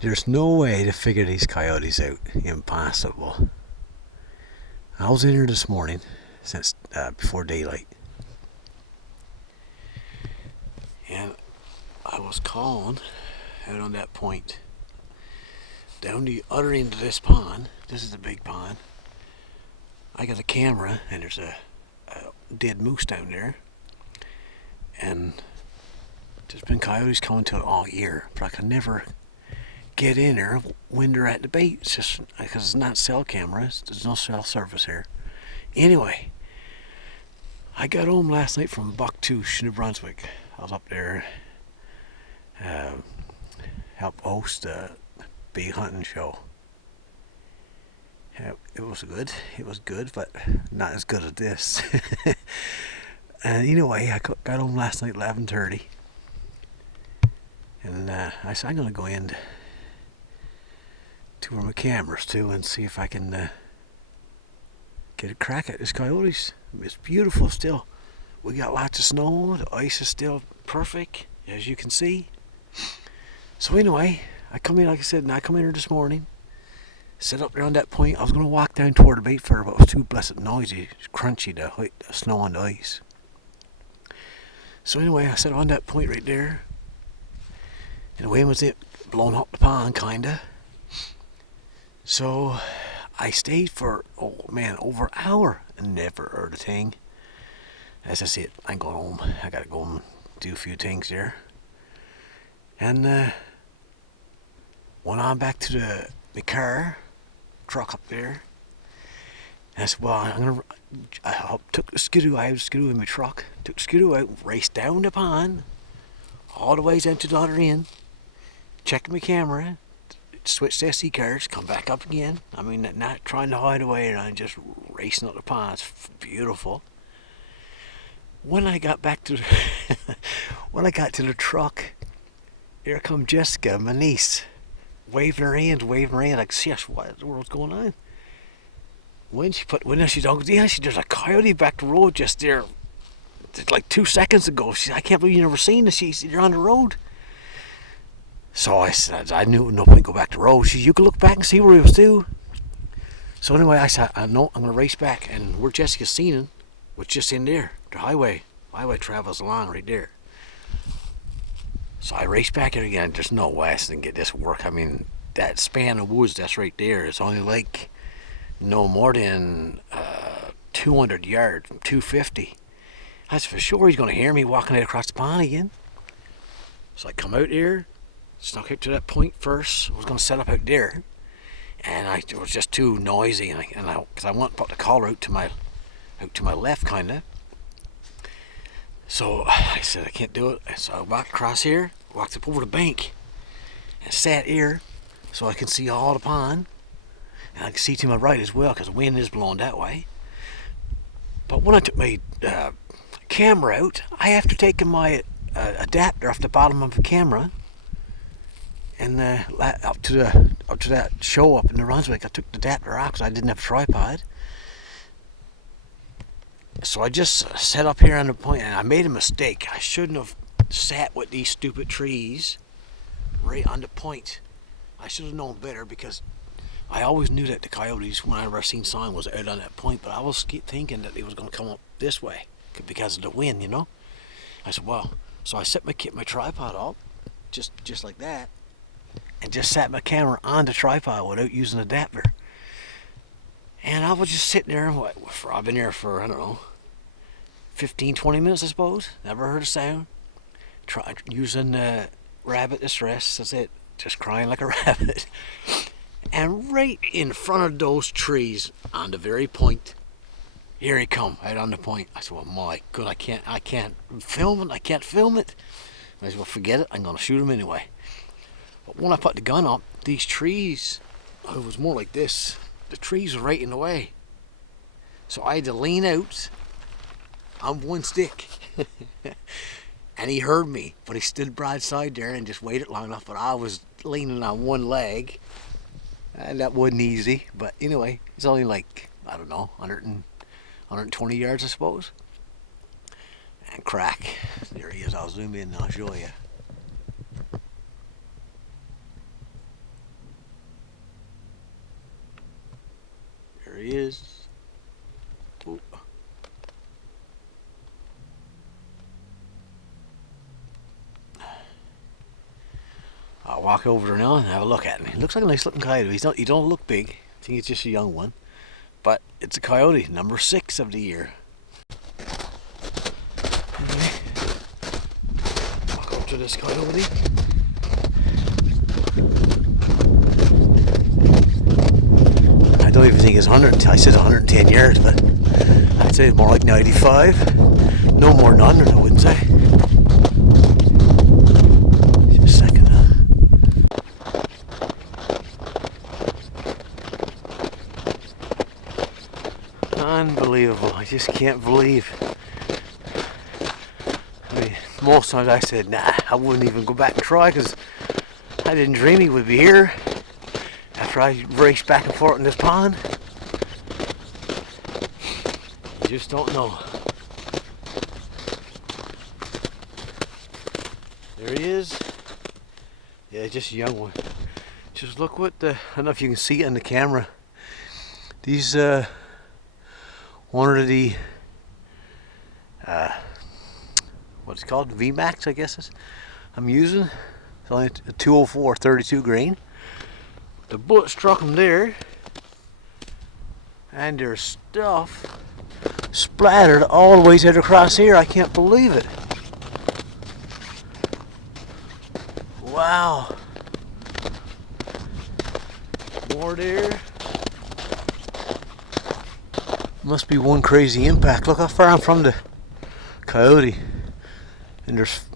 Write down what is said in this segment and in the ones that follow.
There's no way to figure these coyotes out. Impossible. I was in here this morning since before daylight, and I was calling out on that point down the other end of this pond. This is the big pond. I got a camera, and there's a dead moose down there, and there's been coyotes coming to it all year, but I can never get in there when they're at the bait. It's just because it's not cell cameras. There's no cell service here. Anyway, I got home last night from Bucktooth, New Brunswick. I was up there, helped host a big hunting show. It was good. It was good, but not as good as this. And anyway, I got home last night at 11:30, and I said I'm gonna go in to where my camera's to and see if I can get a crack at this coyotes. It's beautiful still. We got lots of snow. The ice is still perfect, as you can see. So anyway, I come in, like I said, and I come in here this morning. Sit up there on that point. I was going to walk down toward the bait fire, but it was too blessed noisy, crunchy, the snow on the ice. So anyway, I sat on that point right there, and the wind was blowing up the pond, kinda. So I stayed for, over an hour and never heard a thing. As I said, I'm going home. I gotta go and do a few things there. And went on back to the car, truck up there. And I said, well, I took the skidoo. I had a skidoo in my truck. Took the skidoo out, raced down the pond, all the ways out to the other end, checked my camera, switched SD cards, come back up again. I mean, not trying to hide away, and I'm just racing up the pond. It's beautiful. When I got back to when I got to the truck, here come Jessica, my niece, waving her hand, like, "Sis, what in the world's going on?" When she's all, yeah, there's a coyote back the road just there, like 2 seconds ago. She said, "I can't believe you never seen this. You're on the road." So I said, I knew no point to go back to the road. She said, "You can look back and see where he was too." So anyway, I said, "I know, I'm going to race back." And where Jessica seen him was just in there. The highway travels along right there. So I raced back here again. There's no way I can get this work. I mean, that span of woods that's right there is only like no more than 200 yards, 250. I said, for sure he's going to hear me walking out across the pond again. So I come out here, snuck out to that point first. I was going to set up out there, and it was just too noisy, because I want to put the collar out to my left, kind of. So I said, I can't do it. So I walked across here, walked up over the bank, and sat here so I can see all the pond. And I can see to my right as well, because the wind is blowing that way. But when I took my camera out, I after taking my adapter off the bottom of the camera, and up to that show up in New Brunswick, I took the adapter off because I didn't have a tripod. So I just sat up here on the point, and I made a mistake. I shouldn't have sat with these stupid trees right on the point. I should have known better, because I always knew that the coyotes, whenever I seen sign, was out on that point, but I was thinking that they was going to come up this way because of the wind, I said, well, so I set my tripod up, just like that, and just sat my camera on the tripod without using an adapter. And I was just sitting there, I've been there for, I don't know, 15, 20 minutes, I suppose. Never heard a sound. Using rabbit distress, that's it. Just crying like a rabbit. And right in front of those trees, on the very point, here he come, out on the point. I said, well, my God, I can't film it. I can't film it. I said, well, forget it. I'm going to shoot him anyway. But when I put the gun up, these trees, it was more like this. The trees were right in the way. So I had to lean out on one stick. And he heard me, but he stood broadside there and just waited long enough. But I was leaning on one leg, and that wasn't easy. But anyway, it's only like, I don't know, 120 yards, I suppose. And crack. There he is. I'll zoom in and I'll show you. I'll walk over there now and have a look at him. He looks like a nice looking coyote. He don't look big. I think it's just a young one. But it's a coyote, number 6 of the year. Anyway, walk up to this coyote. I don't even think it's 100. I said 110 yards, but I'd say it's more like 95. No more than 100, I wouldn't say. Just a second. Unbelievable. I just can't believe. I mean, most times I said, nah, I wouldn't even go back and try because I didn't dream he would be here after I raced back and forth in this pond. You just don't know. There he is. Yeah, just a young one. Just look what the, I don't know if you can see it in the camera. These, one of the, what's it called? VMAX, I guess I'm using. It's only a 204 32 grain. The bullet struck him there, and there's stuff splattered all the way out across here. I can't believe it. Wow. More there. Must be one crazy impact. Look how far I'm from the coyote. And there's,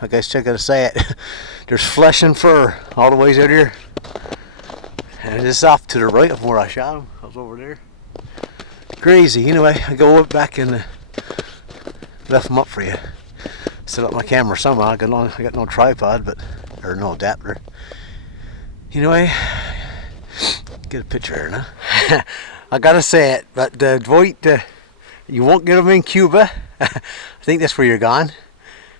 I guess I gotta say it, there's flesh and fur all the way out here. And it's off to the right of where I shot him. I was over there. Crazy. Anyway, I go back and left him up for you. Set up my camera somehow. I got no tripod, but or no adapter. Anyway, get a picture here now. I gotta say it, but Dwight, you won't get him in Cuba. I think that's where you're gone.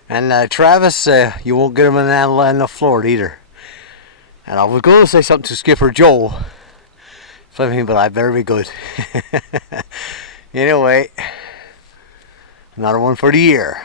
And Travis, you won't get him in Atlanta, Florida either. And I was going to say something to Skipper Joe, but I better be good. Anyway, another one for the year.